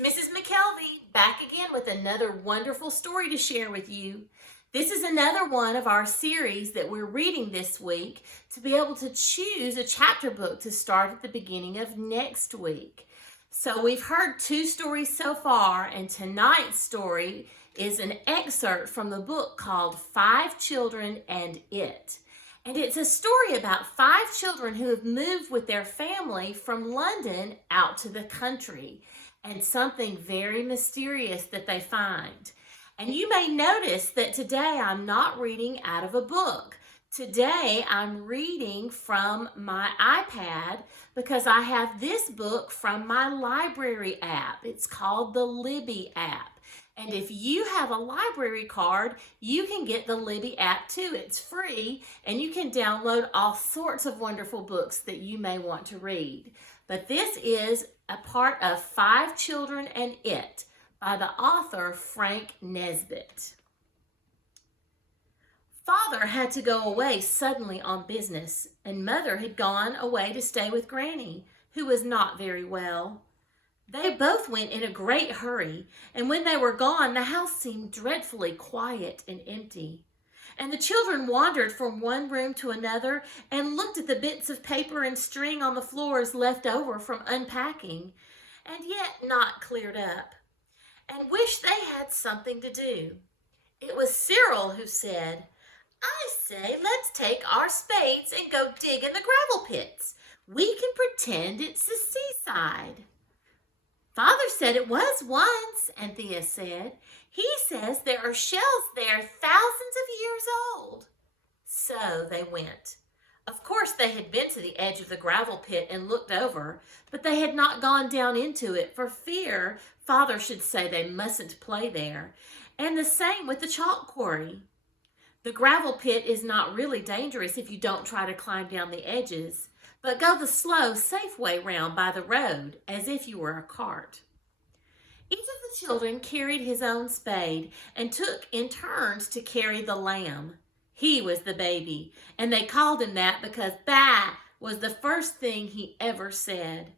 Mrs. McKelvy back again with another wonderful story to share with you. This is another one of our series that we're reading this week to be able to choose a chapter book to start at the beginning of next week. So we've heard 2 stories so far, and tonight's story is an excerpt from the book called 5 Children and It. And it's a story about 5 children who have moved with their family from London out to the country, and something very mysterious that they find. And you may notice that today I'm not reading out of a book. Today I'm reading from my iPad because I have this book from my library app. It's called the Libby app. And if you have a library card, you can get the Libby app too. It's free, and you can download all sorts of wonderful books that you may want to read. But this is a part of 5 Children and It by the author Frank Nesbitt. Father had to go away suddenly on business, and Mother had gone away to stay with Granny, who was not very well. They both went in a great hurry, and when they were gone, the house seemed dreadfully quiet and empty. And the children wandered from one room to another and looked at the bits of paper and string on the floors left over from unpacking, and yet not cleared up, and wished they had something to do. It was Cyril who said, "I say, let's take our spades and go dig in the gravel pits. We can pretend it's the seaside." "Father said it was once," Anthea said. "He says there are shells there thousands of years old." So they went. Of course, they had been to the edge of the gravel pit and looked over, but they had not gone down into it for fear Father should say they mustn't play there. And the same with the chalk quarry. The gravel pit is not really dangerous if you don't try to climb down the edges, but go the slow, safe way round by the road, as if you were a cart. Each of the children carried his own spade and took in turns to carry the lamb. He was the baby, and they called him that because "bah" was the first thing he ever said.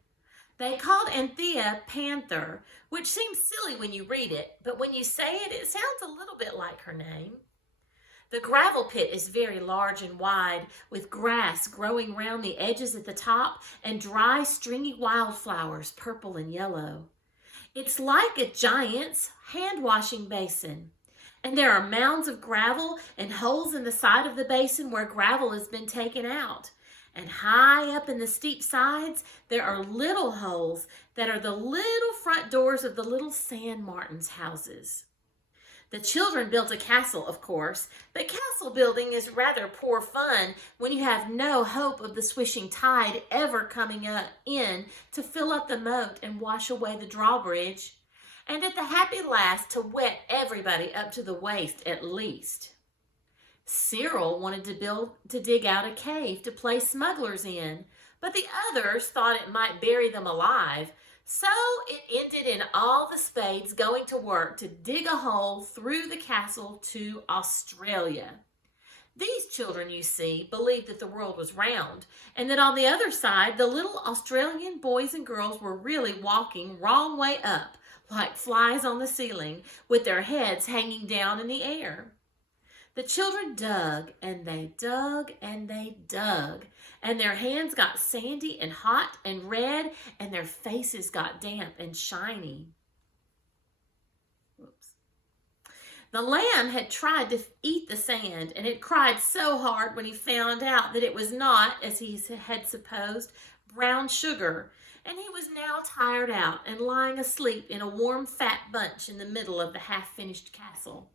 They called Anthea Panther, which seems silly when you read it, but when you say it, it sounds a little bit like her name. The gravel pit is very large and wide, with grass growing round the edges at the top and dry, stringy wildflowers, purple and yellow. It's like a giant's hand-washing basin, and there are mounds of gravel and holes in the side of the basin where gravel has been taken out. And high up in the steep sides, there are little holes that are the little front doors of the little sand martins' houses. The children built a castle, of course, but castle building is rather poor fun when you have no hope of the swishing tide ever coming in to fill up the moat and wash away the drawbridge, and at the happy last to wet everybody up to the waist at least. Cyril wanted to dig out a cave to play smugglers in, but the others thought it might bury them alive. So it ended in all the spades going to work to dig a hole through the castle to Australia. These children, you see, believed that the world was round, and that on the other side, the little Australian boys and girls were really walking wrong way up, like flies on the ceiling, with their heads hanging down in the air. The children dug, and they dug, and they dug, and their hands got sandy and hot and red, and their faces got damp and shiny. Whoops. The lamb had tried to eat the sand, and had cried so hard when he found out that it was not, as he had supposed, brown sugar, and he was now tired out and lying asleep in a warm, fat bunch in the middle of the half-finished castle.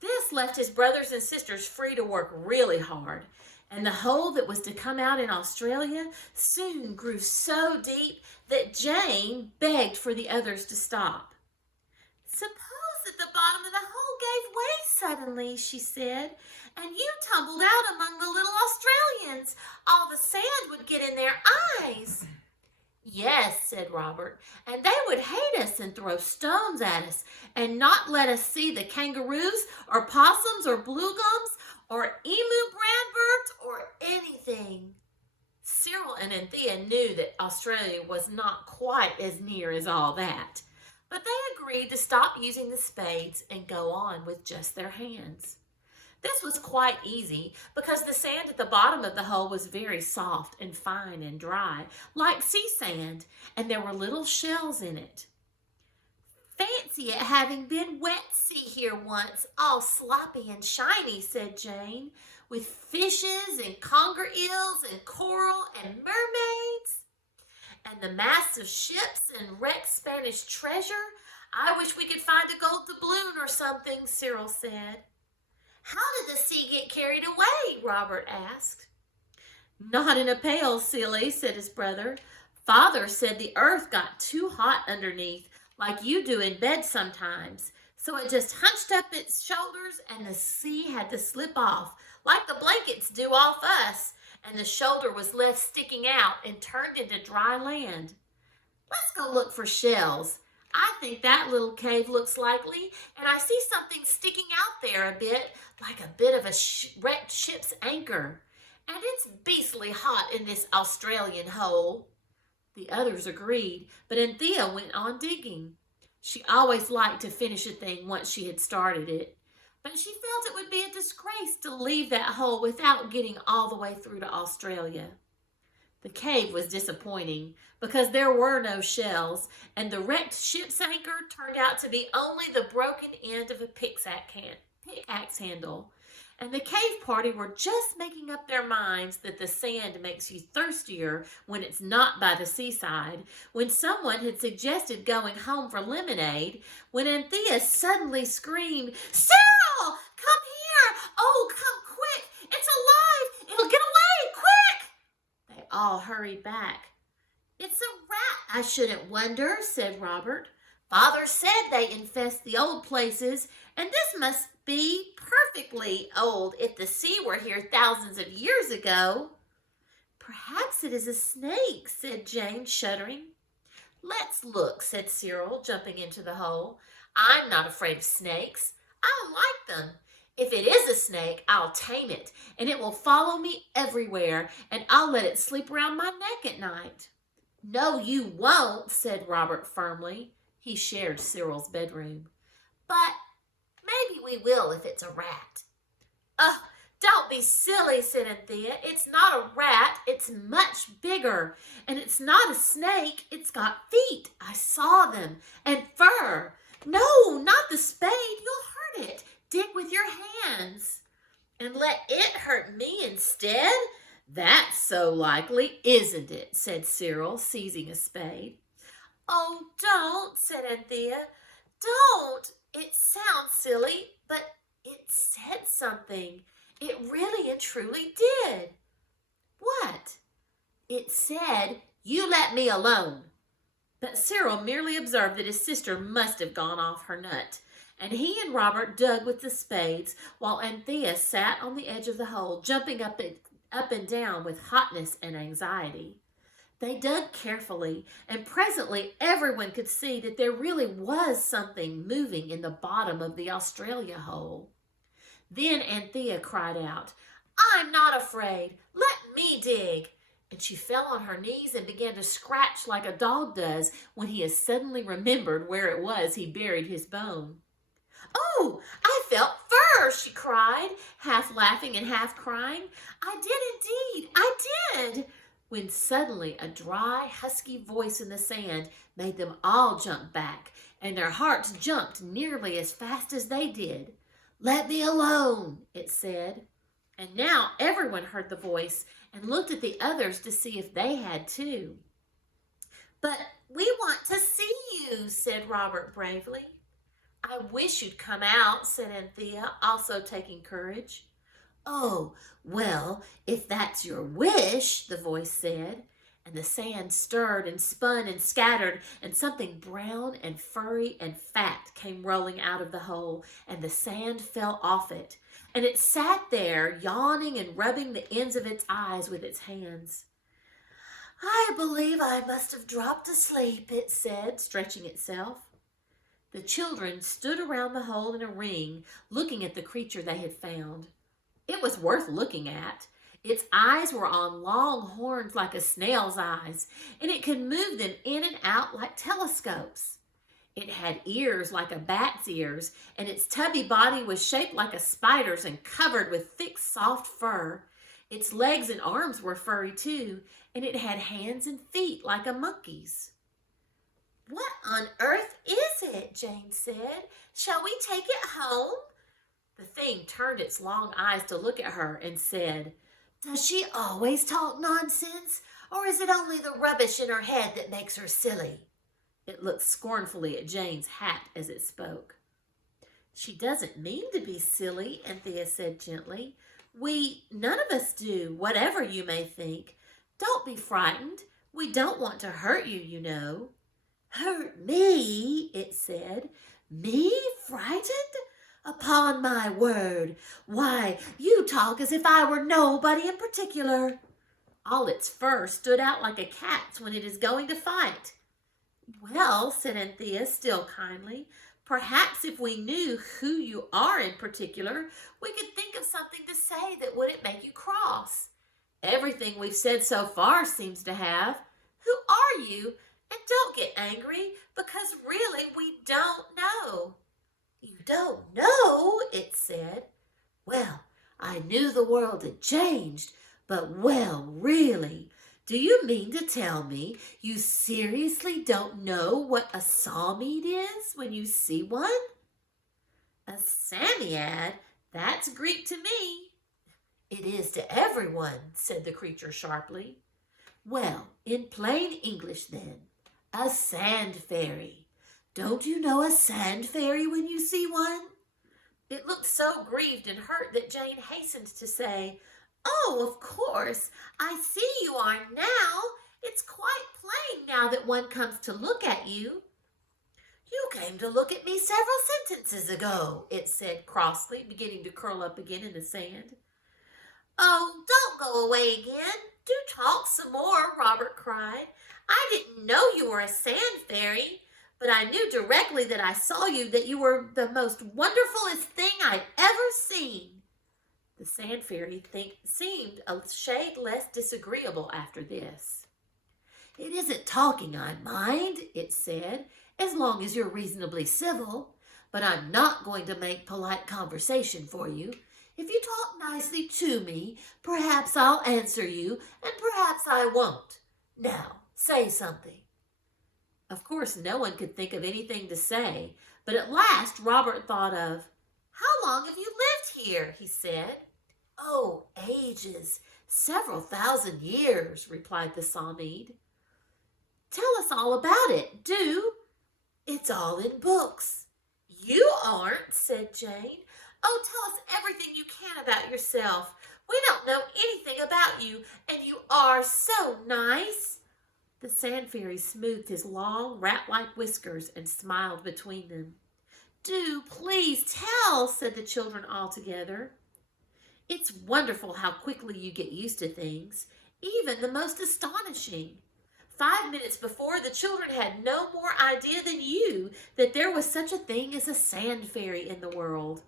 This left his brothers and sisters free to work really hard, and the hole that was to come out in Australia soon grew so deep that Jane begged for the others to stop. "Suppose that the bottom of the hole gave way suddenly," she said, "and you tumbled out among the little Australians. All the sand would get in their eyes." "Yes," said Robert, "and they would hate us and throw stones at us and not let us see the kangaroos or possums or bluegums or emu brandbirds or anything." Cyril and Anthea knew that Australia was not quite as near as all that, but they agreed to stop using the spades and go on with just their hands. This was quite easy because the sand at the bottom of the hole was very soft and fine and dry, like sea sand, and there were little shells in it. "Fancy it having been wet sea here once, all sloppy and shiny," said Jane, "with fishes and conger eels and coral and mermaids. And the masts of ships and wrecked Spanish treasure. I wish we could find a gold doubloon or something," Cyril said. "How did the sea get carried away?" Robert asked. "Not in a pail, silly," said his brother. "Father said the earth got too hot underneath, like you do in bed sometimes. So it just hunched up its shoulders and the sea had to slip off, like the blankets do off us, and the shoulder was left sticking out and turned into dry land. Let's go look for shells. I think that little cave looks likely, and I see something sticking out there a bit, like a bit of a wrecked ship's anchor. And it's beastly hot in this Australian hole." The others agreed, but Anthea went on digging. She always liked to finish a thing once she had started it, but she felt it would be a disgrace to leave that hole without getting all the way through to Australia. The cave was disappointing because there were no shells, and the wrecked ship's anchor turned out to be only the broken end of a pickaxe handle. And the cave party were just making up their minds that the sand makes you thirstier when it's not by the seaside, when someone had suggested going home for lemonade, when Anthea suddenly screamed, "Cyril, come here! Oh, come quick! It's alive! It'll get away! Quick!" They all hurried back. "It's a rat, I shouldn't wonder," said Robert. "Father said they infest the old places, and this must be perfectly old if the sea were here thousands of years ago." "Perhaps it is a snake," said Jane, shuddering. "Let's look," said Cyril, jumping into the hole. "I'm not afraid of snakes. I like them. If it is a snake, I'll tame it, and it will follow me everywhere, and I'll let it sleep around my neck at night." "No, you won't," said Robert firmly. He shared Cyril's bedroom. "But maybe we will if it's a rat." "Oh, don't be silly," said Anthea. "It's not a rat. It's much bigger. And it's not a snake. It's got feet. I saw them. And fur. No, not the spade. You'll hurt it. Dig with your hands." "And let it hurt me instead? That's so likely, isn't it?" said Cyril, seizing a spade. "Oh, don't," said Anthea. "Don't. It sounds silly, but it said something. It really and truly did." "What?" "It said, 'You let me alone.'" But Cyril merely observed that his sister must have gone off her nut, and he and Robert dug with the spades while Anthea sat on the edge of the hole, jumping up and down with hotness and anxiety. They dug carefully, and presently everyone could see that there really was something moving in the bottom of the Australia hole. Then Anthea cried out, "I'm not afraid. Let me dig." And she fell on her knees and began to scratch like a dog does when he has suddenly remembered where it was he buried his bone. "Oh, I felt fur," she cried, half laughing and half crying. "I did indeed, I did," when suddenly a dry, husky voice in the sand made them all jump back, and their hearts jumped nearly as fast as they did. "Let me alone," it said. And now everyone heard the voice and looked at the others to see if they had too. "But we want to see you," said Robert bravely. "I wish you'd come out," said Anthea, also taking courage. "Oh, well, if that's your wish," the voice said, and the sand stirred and spun and scattered, and something brown and furry and fat came rolling out of the hole, and the sand fell off it, and it sat there, yawning and rubbing the ends of its eyes with its hands. "I believe I must have dropped asleep," it said, stretching itself. The children stood around the hole in a ring, looking at the creature they had found. It was worth looking at. Its eyes were on long horns like a snail's eyes, and it could move them in and out like telescopes. It had ears like a bat's ears, and its tubby body was shaped like a spider's and covered with thick, soft fur. Its legs and arms were furry too, and it had hands and feet like a monkey's. "What on earth is it?" Jane said. "Shall we take it home?" The thing turned its long eyes to look at her and said, "Does she always talk nonsense, or is it only the rubbish in her head that makes her silly?" It looked scornfully at Jane's hat as it spoke. "She doesn't mean to be silly," Anthea said gently. None of us do, whatever you may think. Don't be frightened. We don't want to hurt you, you know." "Hurt me?" it said. "Me frightened? Upon my word. Why, you talk as if I were nobody in particular." "All its fur stood out like a cat's when it is going to fight." "Well," said Anthea, still kindly, "perhaps if we knew who you are in particular, we could think of something to say that wouldn't make you cross. Everything we've said so far seems to have. Who are you? And don't get angry, because really we don't know." "You don't know?" it said. "Well, I knew the world had changed, but well, really, do you mean to tell me you seriously don't know what a sawmeat is when you see one?" "A Samiad? That's Greek to me." "It is to everyone," said the creature sharply. "Well, in plain English then, a sand fairy. Don't you know a sand fairy when you see one?" It looked so grieved and hurt that Jane hastened to say, "Oh, of course, I see you are now. It's quite plain now that one comes to look at you." "You came to look at me several sentences ago," it said crossly, beginning to curl up again in the sand. "Oh, don't go away again. Do talk some more," Robert cried. "I didn't know you were a sand fairy, but I knew directly that I saw you that you were the most wonderfulest thing I'd ever seen." The sand fairy seemed a shade less disagreeable after this. "It isn't talking I mind," it said, "as long as you're reasonably civil. But I'm not going to make polite conversation for you. If you talk nicely to me, perhaps I'll answer you, and perhaps I won't. Now, say something." Of course, no one could think of anything to say, but at last Robert thought of, "How long have you lived here?" he said. "Oh, ages, several thousand years," replied the Sawmead. "Tell us all about it, do." "It's all in books." "You aren't," said Jane. "Oh, tell us everything you can about yourself. We don't know anything about you, and you are so nice." The sand fairy smoothed his long, rat-like whiskers and smiled between them. "Do please tell," said the children all together. "It's wonderful how quickly you get used to things, even the most astonishing. 5 minutes before, the children had no more idea than you that there was such a thing as a sand fairy in the world,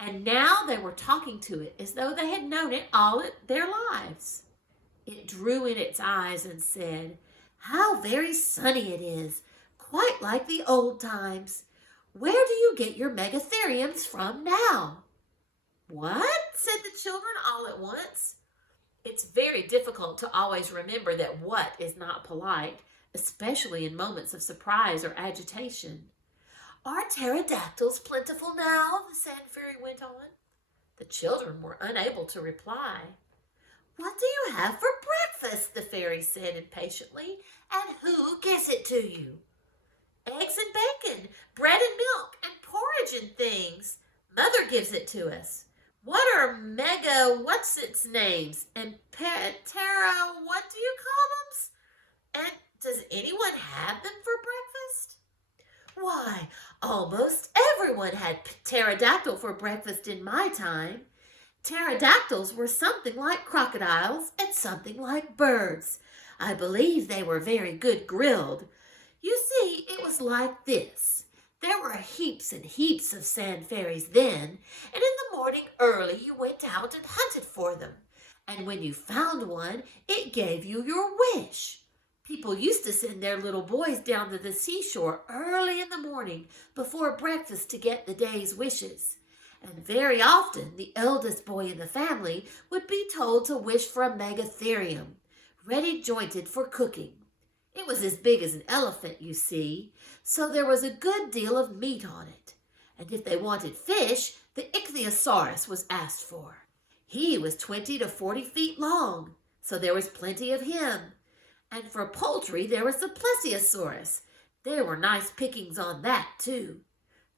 and now they were talking to it as though they had known it all their lives." It drew in its eyes and said, "How very sunny it is, quite like the old times. Where do you get your megatheriums from now?" "What?" said the children all at once. It's very difficult to always remember that "what" is not polite, especially in moments of surprise or agitation. "Are pterodactyls plentiful now?" the sand fairy went on. The children were unable to reply. "What do you have for breakfast?" the fairy said impatiently. "And who gives it to you?" "Eggs and bacon, bread and milk, and porridge and things. Mother gives it to us." "What are what's-its-names and what do you call them? And does anyone have them for breakfast?" "Why, almost everyone had pterodactyl for breakfast in my time. Pterodactyls were something like crocodiles and something like birds. I believe they were very good grilled. You see, it was like this. There were heaps and heaps of sand fairies then, and in the morning early you went out and hunted for them. And when you found one, it gave you your wish. People used to send their little boys down to the seashore early in the morning before breakfast to get the day's wishes. And very often the eldest boy in the family would be told to wish for a megatherium, ready jointed for cooking. It was as big as an elephant, you see, so there was a good deal of meat on it. And if they wanted fish, the ichthyosaurus was asked for. He was 20 to 40 feet long, so there was plenty of him. And for poultry, there was the plesiosaurus. There were nice pickings on that, too.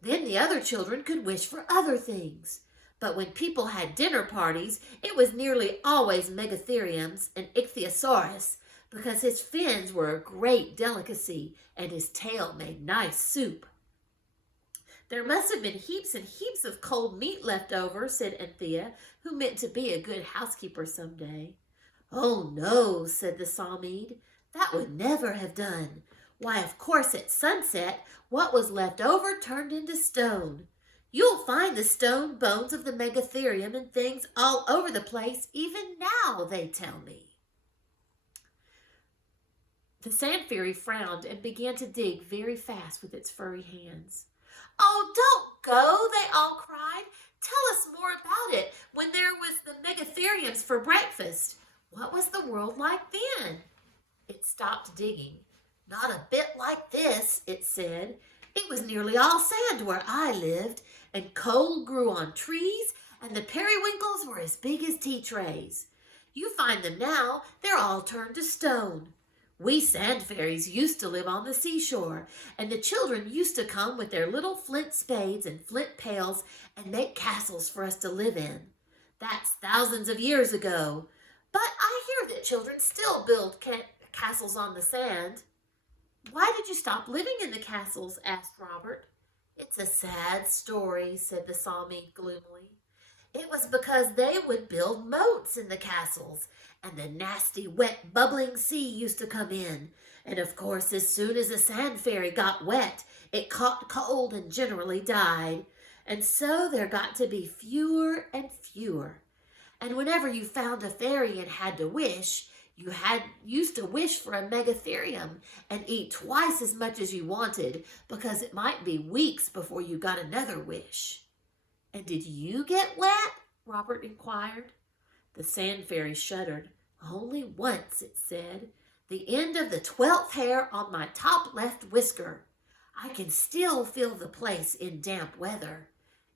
Then the other children could wish for other things. But when people had dinner parties, it was nearly always megatheriums and ichthyosaurus, because his fins were a great delicacy and his tail made nice soup. There must have been heaps and heaps of cold meat left over, said Anthea, who meant to be a good housekeeper someday. Oh, no, said the Sawmead. That would never have done. Why, of course, at sunset, what was left over turned into stone. You'll find the stone bones of the megatherium and things all over the place, even now, they tell me. The sand fairy frowned and began to dig very fast with its furry hands. Oh, don't go, they all cried. Tell us more about it when there was the megatheriums for breakfast. What was the world like then? It stopped digging. Not a bit like this, it said. It was nearly all sand where I lived, and coal grew on trees, and the periwinkles were as big as tea trays. You find them now, they're all turned to stone. We sand fairies used to live on the seashore, and the children used to come with their little flint spades and flint pails and make castles for us to live in. That's thousands of years ago. But I hear that children still build castles on the sand. Why did you stop living in the castles? Asked Robert. It's a sad story, said the Sawmead gloomily. It was because they would build moats in the castles, and the nasty, wet, bubbling sea used to come in. And of course, as soon as a sand fairy got wet, it caught cold and generally died. And so there got to be fewer and fewer. And whenever you found a fairy and had to wish, you used to wish for a megatherium and eat twice as much as you wanted, because it might be weeks before you got another wish. And did you get wet? Robert inquired. The sand fairy shuddered. Only once, it said. The end of the 12th hair on my top left whisker. I can still feel the place in damp weather.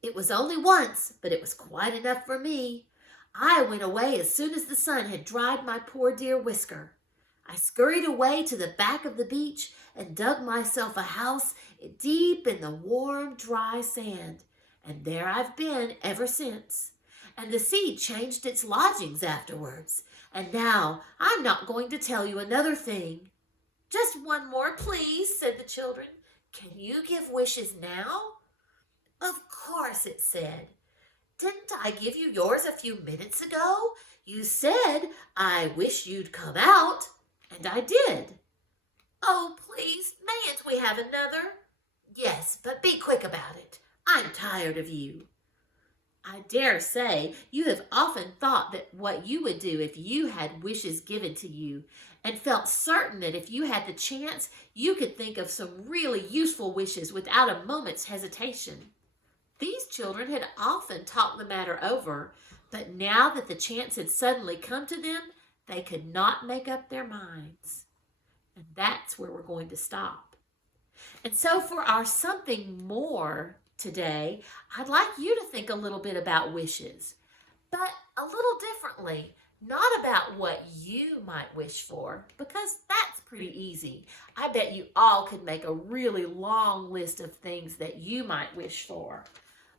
It was only once, but it was quite enough for me. I went away as soon as the sun had dried my poor dear whisker. I scurried away to the back of the beach and dug myself a house deep in the warm, dry sand. And there I've been ever since. And the sea changed its lodgings afterwards. And now I'm not going to tell you another thing. Just one more, please, said the children. Can you give wishes now? Of course, it said. Didn't I give you yours a few minutes ago? You said, I wish you'd come out. And I did. Oh, please, mayn't we have another? Yes, but be quick about it. I'm tired of you. I dare say you have often thought that what you would do if you had wishes given to you, and felt certain that if you had the chance, you could think of some really useful wishes without a moment's hesitation. These children had often talked the matter over, but now that the chance had suddenly come to them, they could not make up their minds. And that's where we're going to stop. And so for our something more today, I'd like you to think a little bit about wishes, but a little differently, not about what you might wish for, because that's pretty easy. I bet you all could make a really long list of things that you might wish for.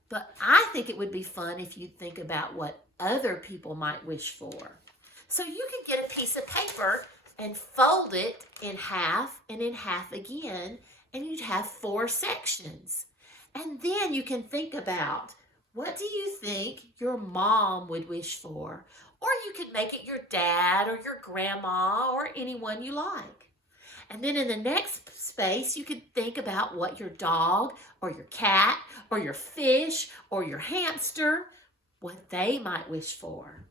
But I think it would be fun if you'd think about what other people might wish for. So you could get a piece of paper and fold it in half and in half again, and you'd have 4 sections. And then you can think about, what do you think your mom would wish for? Or you could make it your dad or your grandma or anyone you like. And then in the next space, you could think about what your dog or your cat or your fish or your hamster, what they might wish for.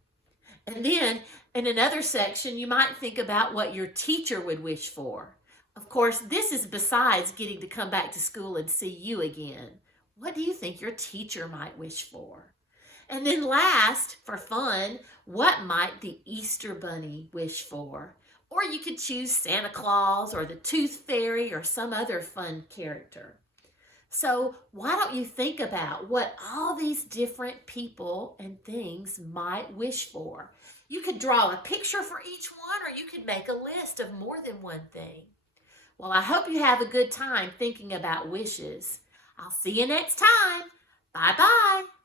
And then in another section, you might think about what your teacher would wish for. Of course, this is besides getting to come back to school and see you again. What do you think your teacher might wish for? And then last, for fun, what might the Easter Bunny wish for? Or you could choose Santa Claus or the Tooth Fairy or some other fun character. So why don't you think about what all these different people and things might wish for? You could draw a picture for each one, or you could make a list of more than one thing. Well, I hope you have a good time thinking about wishes. I'll see you next time. Bye-bye.